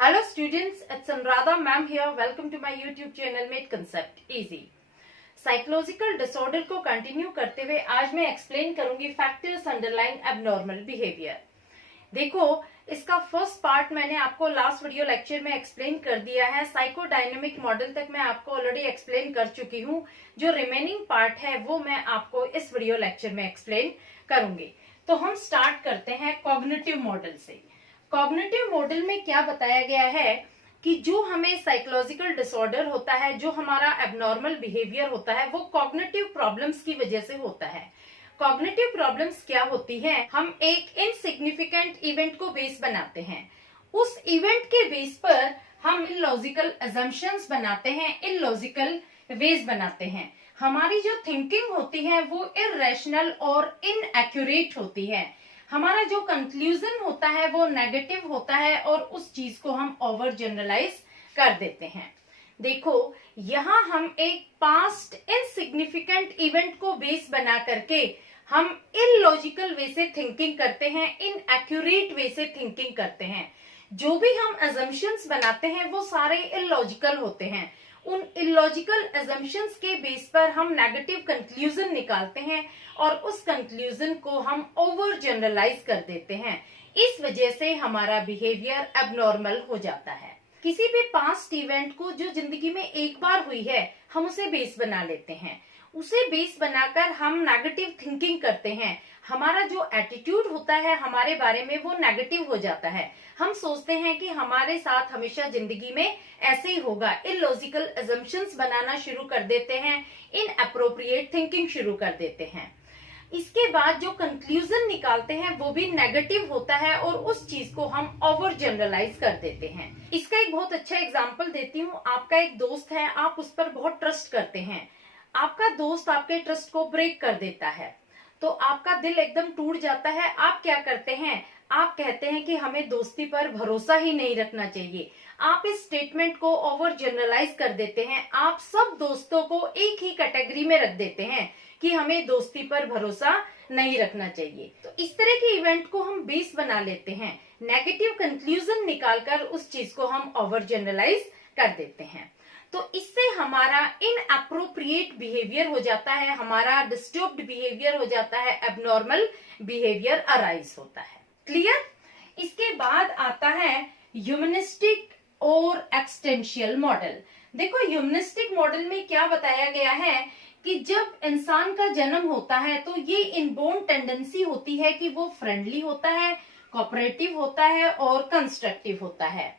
Hello students, it's Anuradha ma'am here. Welcome to my YouTube channel Made Concept Easy. Psychological disorder को continue करते हुए आज मैं explain करूंगी फैक्टर्स अंडरलाइंग एबनॉर्मल बिहेवियर। देखो, इसका फर्स्ट पार्ट मैंने आपको लास्ट वीडियो लेक्चर में एक्सप्लेन कर दिया है। साइकोडायनेमिक मॉडल तक मैं आपको ऑलरेडी एक्सप्लेन कर चुकी हूँ। जो रिमेनिंग पार्ट है वो मैं आपको इस वीडियो लेक्चर में एक्सप्लेन करूंगी। तो हम स्टार्ट करते हैं कॉग्निटिव मॉडल से। कॉग्निटिव मॉडल में क्या बताया गया है कि जो हमें साइकोलॉजिकल डिसऑर्डर होता है, जो हमारा एबनॉर्मल बिहेवियर होता है, वो कॉग्निटिव प्रॉब्लम्स की वजह से होता है। कॉग्निटिव प्रॉब्लम्स क्या होती हैं? हम एक इनसिग्निफिकेंट इवेंट को बेस बनाते हैं। उस इवेंट के बेस पर हम इलॉजिकल अजम्पशंस बनाते हैं, इलॉजिकल वेज बनाते हैं। हमारी जो थिंकिंग होती है वो इररेशनल और इनएक्यूरेट होती है। हमारा जो कंक्लूजन होता है वो नेगेटिव होता है और उस चीज को हम ओवर जनरलाइज कर देते हैं। देखो, यहाँ हम एक पास्ट इनसिग्निफिकेंट इवेंट को बेस बना करके हम इलॉजिकल वे से थिंकिंग करते हैं, इनएक्यूरेट वे से थिंकिंग करते हैं। जो भी हम अजम्पशंस बनाते हैं वो सारे इलॉजिकल होते हैं। उन इलॉजिकल अजम्पशंस के बेस पर हम नेगेटिव कंक्लूजन निकालते हैं और उस कंक्लूजन को हम ओवर जनरलाइज कर देते हैं। इस वजह से हमारा बिहेवियर एबनॉर्मल हो जाता है। किसी भी पास्ट इवेंट को जो जिंदगी में एक बार हुई है, हम उसे बेस बना लेते हैं। उसे बेस बनाकर हम नेगेटिव थिंकिंग करते हैं। हमारा जो एटीट्यूड होता है हमारे बारे में वो नेगेटिव हो जाता है। हम सोचते हैं कि हमारे साथ हमेशा जिंदगी में ऐसे ही होगा। इलॉजिकल अजम्पशंस बनाना शुरू कर देते हैं, इनएप्रोप्रिएट थिंकिंग शुरू कर देते हैं। इसके बाद जो कंक्लूजन निकालते हैं वो भी नेगेटिव होता है और उस चीज को हम ओवर जनरलाइज कर देते हैं। इसका एक बहुत अच्छा एग्जांपल देती हूँ। आपका एक दोस्त है, आप उस पर बहुत ट्रस्ट करते हैं। आपका दोस्त आपके ट्रस्ट को ब्रेक कर देता है तो आपका दिल एकदम टूट जाता है। आप क्या करते हैं? आप कहते हैं कि हमें दोस्ती पर भरोसा ही नहीं रखना चाहिए। आप इस स्टेटमेंट को ओवर जनरलाइज कर देते हैं। आप सब दोस्तों को एक ही कैटेगरी में रख देते हैं कि हमें दोस्ती पर भरोसा नहीं रखना चाहिए। तो इस तरह के इवेंट को हम बेस बना लेते हैं। नेगेटिव कंक्लूजन निकालकर उस चीज को हम ओवर जनरलाइज कर देते हैं। तो इससे हमारा इनएप्रोप्रिएट बिहेवियर हो जाता है, हमारा डिस्टर्ब्ड बिहेवियर हो जाता है, एबनॉर्मल बिहेवियर अराइज होता है। क्लियर? इसके बाद आता है ह्यूमनिस्टिक और एक्सटेंशियल मॉडल। देखो, ह्यूमनिस्टिक मॉडल में क्या बताया गया है कि जब इंसान का जन्म होता है तो ये इनबोर्न टेंडेंसी होती है कि वो फ्रेंडली होता है, कोऑपरेटिव होता है और कंस्ट्रक्टिव होता है।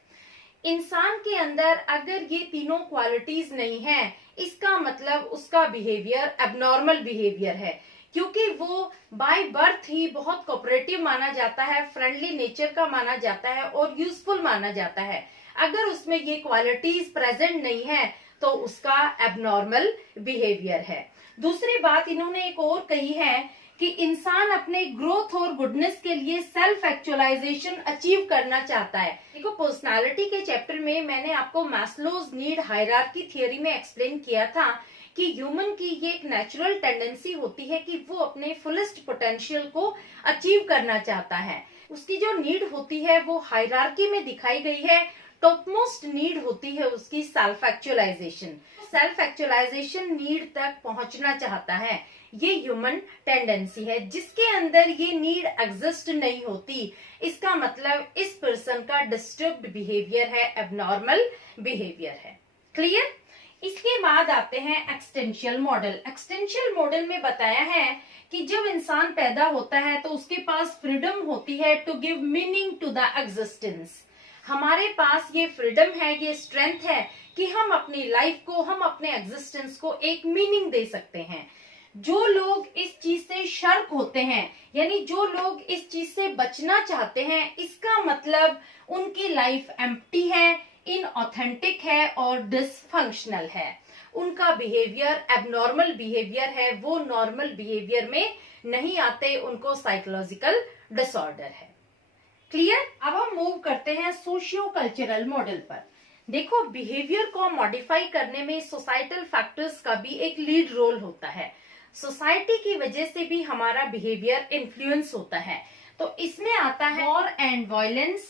इंसान के अंदर अगर ये तीनों क्वालिटीज नहीं है, इसका मतलब उसका बिहेवियर एबनॉर्मल बिहेवियर है, क्योंकि वो बाय बर्थ ही बहुत कोऑपरेटिव माना जाता है, फ्रेंडली नेचर का माना जाता है और यूजफुल माना जाता है। अगर उसमें ये क्वालिटीज प्रेजेंट नहीं है तो उसका एबनॉर्मल बिहेवियर है। दूसरी बात इन्होंने एक और कही है कि इंसान अपने ग्रोथ और गुडनेस के लिए सेल्फ एक्चुअलाइजेशन अचीव करना चाहता है। देखो, पर्सनालिटी के चैप्टर में मैंने आपको मैस्लोज नीड हायरार्की थ्योरी में एक्सप्लेन किया था कि ह्यूमन की ये एक नेचुरल टेंडेंसी होती है कि वो अपने फुलेस्ट पोटेंशियल को अचीव करना चाहता है। उसकी जो नीड होती है वो हायरार्की में दिखाई गई है। टॉपमोस्ट नीड होती है उसकी self actualisation. Self actualisation need तक पहुंचना चाहता है। ये ह्यूमन टेंडेंसी है। जिसके अंदर ये नीड एग्जिस्ट नहीं होती, इसका मतलब इस पर्सन का डिस्टर्ब्ड बिहेवियर है, एबनॉर्मल बिहेवियर है। क्लियर? इसके बाद आते हैं एक्सटेंशियल मॉडल। एक्सटेंशियल मॉडल में बताया है कि जब इंसान पैदा होता है तो उसके पास फ्रीडम होती है to give meaning to the existence. हमारे पास ये फ्रीडम है, ये स्ट्रेंथ है कि हम अपनी लाइफ को, हम अपने एग्जिस्टेंस को एक मीनिंग दे सकते हैं। जो लोग इस चीज से शर्क होते हैं, यानी जो लोग इस चीज से बचना चाहते हैं, इसका मतलब उनकी लाइफ एम्प्टी है, इनऑथेंटिक है और डिसफंक्शनल है। उनका बिहेवियर एबनॉर्मल बिहेवियर है, वो नॉर्मल बिहेवियर में नहीं आते, उनको साइकोलॉजिकल डिसऑर्डर है। क्लियर? अब हम मूव करते हैं सोशियो कल्चरल मॉडल पर। देखो, बिहेवियर को मॉडिफाई करने में सोसाइटल फैक्टर्स का भी एक लीड रोल होता है। सोसाइटी की वजह से भी हमारा बिहेवियर इन्फ्लुएंस होता है। तो इसमें आता है war and violence,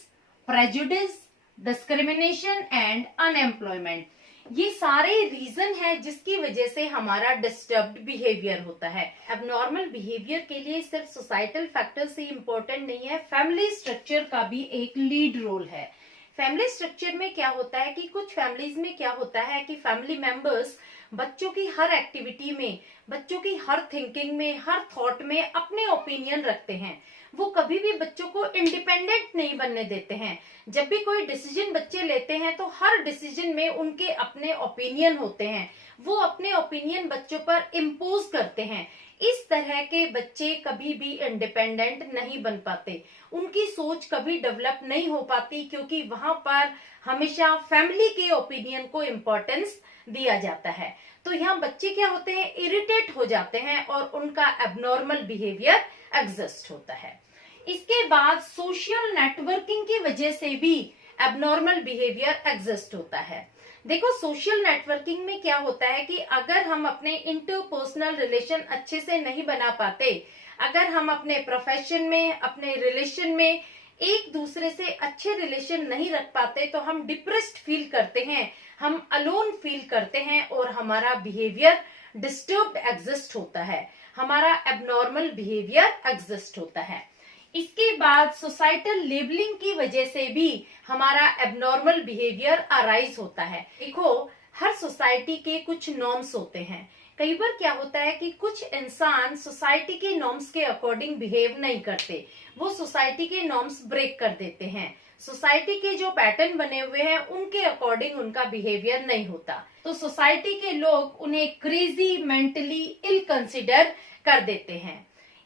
prejudice, discrimination and unemployment. ये सारे रीजन है जिसकी वजह से हमारा डिस्टर्ब्ड बिहेवियर होता है। एबनॉर्मल बिहेवियर के लिए सिर्फ सोसाइटल फैक्टर्स ही इम्पोर्टेंट नहीं है, फैमिली स्ट्रक्चर का भी एक लीड रोल है। फैमिली स्ट्रक्चर में क्या होता है कि कुछ फैमिलीज में क्या होता है कि फैमिली मेंबर्स बच्चों की हर एक्टिविटी में, बच्चों की हर थिंकिंग में, हर थॉट में अपने ओपिनियन रखते हैं। वो कभी भी बच्चों को इंडिपेंडेंट नहीं बनने देते हैं। जब भी कोई डिसीजन बच्चे लेते हैं तो हर डिसीजन में उनके अपने ओपिनियन होते हैं, वो अपने ओपिनियन बच्चों पर इम्पोज करते हैं। इस तरह के बच्चे कभी भी इंडिपेंडेंट नहीं बन पाते, उनकी सोच कभी डेवलप नहीं हो पाती, क्योंकि वहां पर हमेशा फैमिली के ओपिनियन को इम्पोर्टेंस दिया जाता है। तो यहाँ बच्चे क्या होते हैं, इरिटेट हो जाते हैं और उनका एबनॉर्मल बिहेवियर एग्जिस्ट होता है। इसके बाद सोशल नेटवर्किंग की वजह से भी एबनॉर्मल बिहेवियर एग्जिस्ट होता है। देखो, सोशल नेटवर्किंग में क्या होता है कि अगर हम अपने इंटरपर्सनल रिलेशन अच्छे से नहीं बना पाते, अगर हम अपने प्रोफेशन में, अपने रिलेशन में एक दूसरे से अच्छे रिलेशन नहीं रख पाते, तो हम डिप्रेस्ड फील करते हैं, हम अलोन फील करते हैं और हमारा बिहेवियर डिस्टर्ब्ड एग्जिस्ट होता है, हमारा एबनॉर्मल बिहेवियर एग्जिस्ट होता है। इसके बाद सोसाइटल लेबलिंग की वजह से भी हमारा एबनॉर्मल बिहेवियर अराइज होता है। देखो, हर सोसाइटी के कुछ नॉर्म्स होते हैं। कई बार क्या होता है कि कुछ इंसान सोसाइटी के नॉर्म्स के अकॉर्डिंग बिहेव नहीं करते, वो सोसाइटी के नॉर्म्स ब्रेक कर देते हैं। सोसाइटी के जो पैटर्न बने हुए हैं उनके अकॉर्डिंग उनका बिहेवियर नहीं होता, तो सोसाइटी के लोग उन्हें क्रेजी, मेंटली इल कंसिडर कर देते हैं।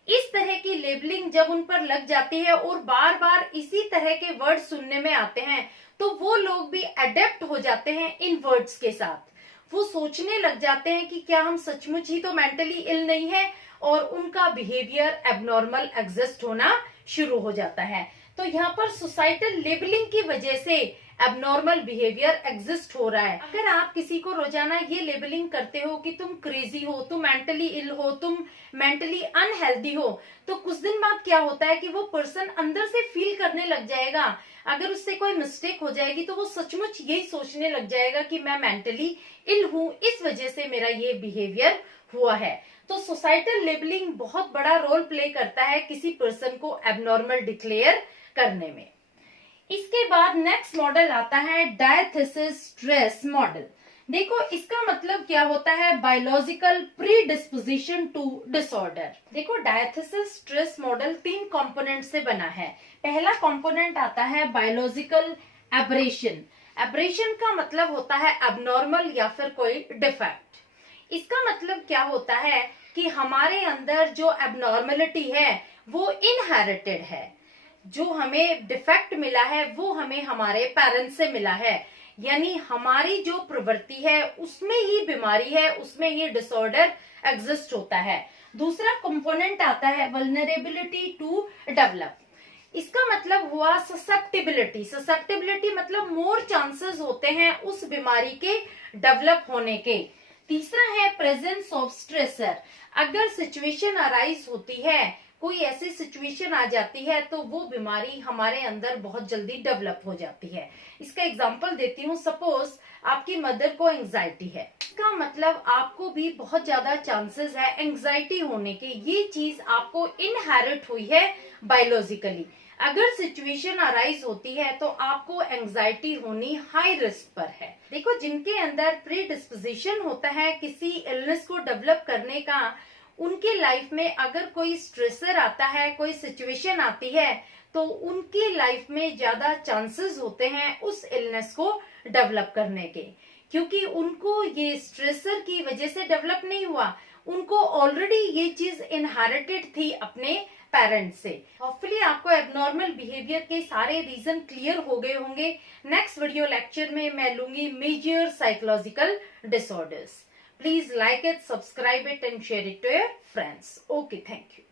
इस तरह की लेबलिंग जब उन पर लग जाती है और बार बार इसी तरह के वर्ड सुनने में आते हैं, तो वो लोग भी अडेप्ट हो जाते हैं इन वर्ड्स के साथ। वो सोचने लग जाते हैं कि क्या हम सचमुच ही तो मेंटली इल नहीं है, और उनका बिहेवियर एबनॉर्मल एग्जिस्ट होना शुरू हो जाता है। तो यहाँ पर सोसाइटल लेबलिंग की वजह से एबनॉर्मल बिहेवियर एग्जिस्ट हो रहा है। अगर आप किसी को रोजाना ये लेबलिंग करते हो कि तुम क्रेजी हो, तुम मेंटली इल हो, तुम मेंटली अनहेल्दी हो, तो कुछ दिन बाद क्या होता है कि वो पर्सन अंदर से फील करने लग जाएगा, अगर उससे कोई मिस्टेक हो जाएगी तो वो सचमुच यही सोचने लग जाएगा कि मैं मेंटली इल हूँ, इस वजह से मेरा ये बिहेवियर हुआ है। तो सोसाइटल लेबलिंग बहुत बड़ा रोल प्ले करता है किसी पर्सन को एबनॉर्मल डिक्लेयर करने में। इसके बाद नेक्स्ट मॉडल आता है डायथेसिस स्ट्रेस मॉडल। देखो, इसका मतलब क्या होता है, बायोलॉजिकल प्रीडिस्पोजिशन टू डिसऑर्डर। देखो, डायथेसिस स्ट्रेस मॉडल 3 कंपोनेंट से बना है। पहला कंपोनेंट आता है बायोलॉजिकल एब्रेशन। एब्रेशन का मतलब होता है एबनॉर्मल या फिर कोई डिफेक्ट। इसका मतलब क्या होता है कि हमारे अंदर जो एबनॉर्मलिटी है वो इनहेरिटेड है, जो हमें डिफेक्ट मिला है वो हमें हमारे पेरेंट्स से मिला है, यानी हमारी जो प्रवृत्ति है उसमें ही बीमारी है, उसमें ही डिसऑर्डर एग्जिस्ट होता है। दूसरा कंपोनेंट आता है वल्नरेबिलिटी टू डेवलप। इसका मतलब हुआ ससेप्टिबिलिटी। ससेप्टिबिलिटी मतलब मोर चांसेस होते हैं उस बीमारी के डेवलप होने के। तीसरा है प्रेजेंस ऑफ स्ट्रेसर। अगर सिचुएशन अराइज होती है, कोई ऐसी सिचुएशन आ जाती है, तो वो बीमारी हमारे अंदर बहुत जल्दी डेवलप हो जाती है। इसका एग्जांपल देती हूँ। सपोज आपकी मदर को एंजाइटी है, इसका मतलब आपको भी बहुत ज्यादा चांसेस है एंजाइटी होने के। ये चीज आपको इनहेरिट हुई है बायोलॉजिकली। अगर सिचुएशन अराइज होती है तो आपको एंजाइटी होनी हाई रिस्क पर है। देखो, जिनके अंदर प्री डिस्पोजिशन होता है किसी इलनेस को डेवलप करने का, उनके लाइफ में अगर कोई स्ट्रेसर आता है, कोई सिचुएशन आती है, तो उनकी लाइफ में ज्यादा चांसेस होते हैं उस इलनेस को डेवलप करने के, क्योंकि उनको ये स्ट्रेसर की वजह से डेवलप नहीं हुआ, उनको ऑलरेडी ये चीज इनहेरिटेड थी अपने पेरेंट्स से। होपफुली आपको एबनॉर्मल बिहेवियर के सारे रीजन क्लियर हो गए होंगे। नेक्स्ट वीडियो लेक्चर में मैं लूंगी major psychological disorders. Please like it, subscribe it and share it to your friends. Okay, thank you.